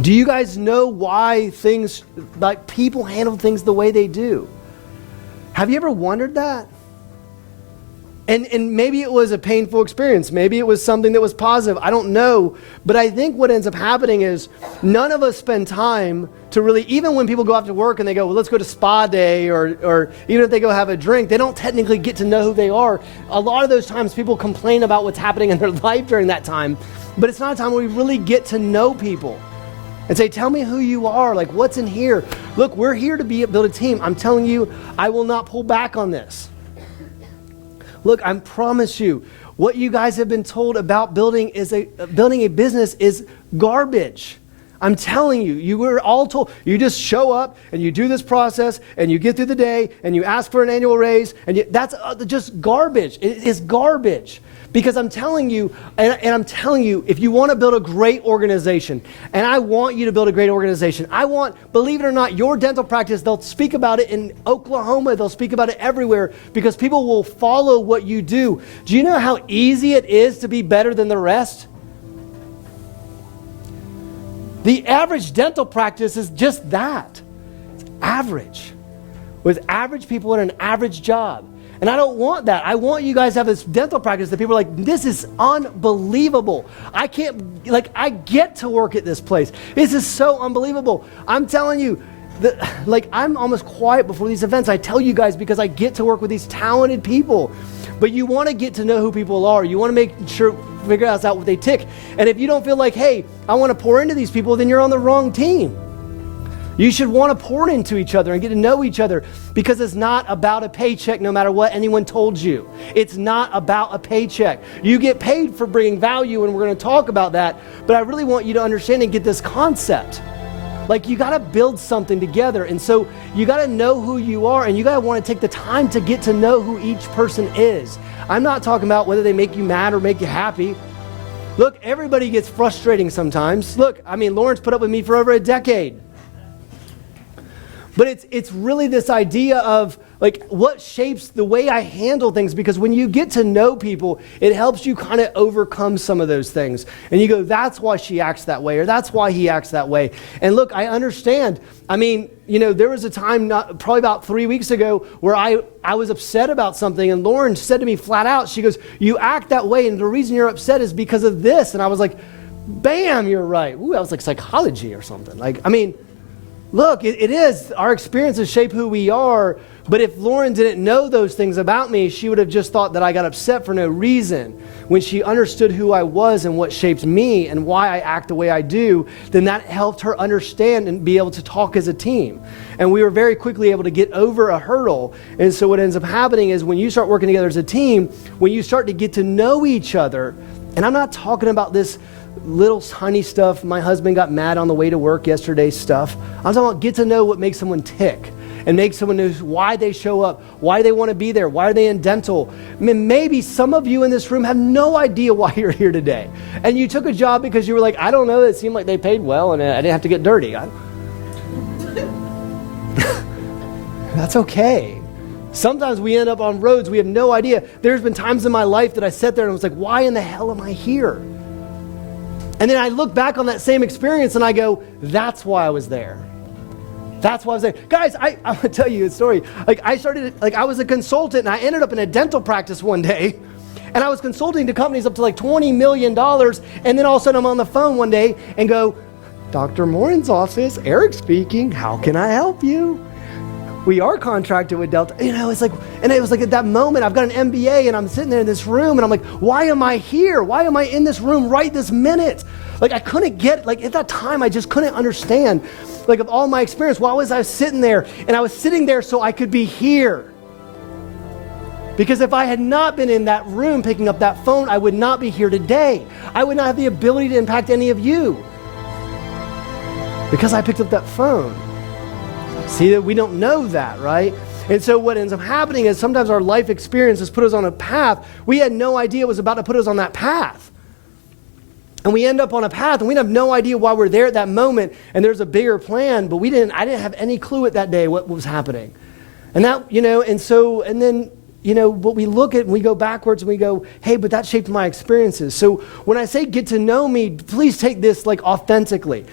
Do you guys know why things, like people handle things the way they do? Have you ever wondered that? And maybe it was a painful experience. Maybe it was something that was positive. I don't know. But I think what ends up happening is none of us spend time to really, even when people go off to work and they go, well, let's go to spa day, or even if they go have a drink, they don't technically get to know who they are. A lot of those times people complain about what's happening in their life during that time. But it's not a time where we really get to know people and say, tell me who you are, like what's in here. Look, we're here to build a team. I'm telling you, I will not pull back on this. Look, I promise you, what you guys have been told about building a business is garbage. I'm telling you, you were all told, you just show up and you do this process and you get through the day and you ask for an annual raise, and that's just garbage. It is garbage. Because I'm telling you, and I'm telling you, if you want to build a great organization, and I want you to build a great organization, believe it or not, your dental practice, they'll speak about it in Oklahoma, they'll speak about it everywhere, because people will follow what you do. Do you know how easy it is to be better than the rest? The average dental practice is just that. It's average. With average people in an average job. And I don't want that. I want you guys to have this dental practice that people are like, this is unbelievable. I get to work at this place. This is so unbelievable. I'm telling you, I'm almost quiet before these events. I tell you guys because I get to work with these talented people. But you want to get to know who people are. You want to figure out what they tick. And if you don't feel like, hey, I want to pour into these people, then you're on the wrong team. You should want to pour into each other and get to know each other, because it's not about a paycheck no matter what anyone told you. It's not about a paycheck. You get paid for bringing value, and we're going to talk about that, but I really want you to understand and get this concept. Like, you got to build something together, and so you got to know who you are, and you got to want to take the time to get to know who each person is. I'm not talking about whether they make you mad or make you happy. Look, everybody gets frustrating sometimes. Look, Lauren's put up with me for over a decade. But it's really this idea of like what shapes the way I handle things, because when you get to know people, it helps you kind of overcome some of those things. And you go, that's why she acts that way, or that's why he acts that way. And look, I understand. There was a time probably about 3 weeks ago where I was upset about something, and Lauren said to me flat out, she goes, you act that way, and the reason you're upset is because of this. And I was like, bam, you're right. Ooh, that was like psychology or something. Look, it is. Our experiences shape who we are, but if Lauren didn't know those things about me, she would have just thought that I got upset for no reason. When she understood who I was and what shaped me and why I act the way I do, then that helped her understand and be able to talk as a team. And we were very quickly able to get over a hurdle. And so what ends up happening is when you start working together as a team, when you start to get to know each other, and I'm not talking about this little tiny stuff, my husband got mad on the way to work yesterday stuff. I'm talking about get to know what makes someone tick and make someone know why they show up, why they want to be there, why are they in dental. Maybe some of you in this room have no idea why you're here today. And you took a job because you were like, I don't know, it seemed like they paid well and I didn't have to get dirty. That's okay. Sometimes we end up on roads, we have no idea. There's been times in my life that I sat there and was like, why in the hell am I here? And then I look back on that same experience and I go, that's why I was there. That's why I was there. Guys, I want to tell you a story. I was a consultant and I ended up in a dental practice one day, and I was consulting to companies up to like $20 million. And then all of a sudden I'm on the phone one day and go, Dr. Morin's office, Eric speaking, how can I help you? We are contracted with Delta. It's like, and it was like at that moment, I've got an MBA and I'm sitting there in this room and I'm like, why am I here? Why am I in this room right this minute? I couldn't get, at that time, I just couldn't understand, of all my experience, why was I sitting there? And I was sitting there so I could be here. Because if I had not been in that room picking up that phone, I would not be here today. I would not have the ability to impact any of you. Because I picked up that phone. See, that we don't know that, right? And so what ends up happening is sometimes our life experiences put us on a path. We had no idea it was about to put us on that path. And we end up on a path and we have no idea why we're there at that moment, and there's a bigger plan, but I didn't have any clue at that day what was happening. And that, but we look at and we go backwards and we go, hey, but that shaped my experiences. So when I say get to know me, please take this authentically.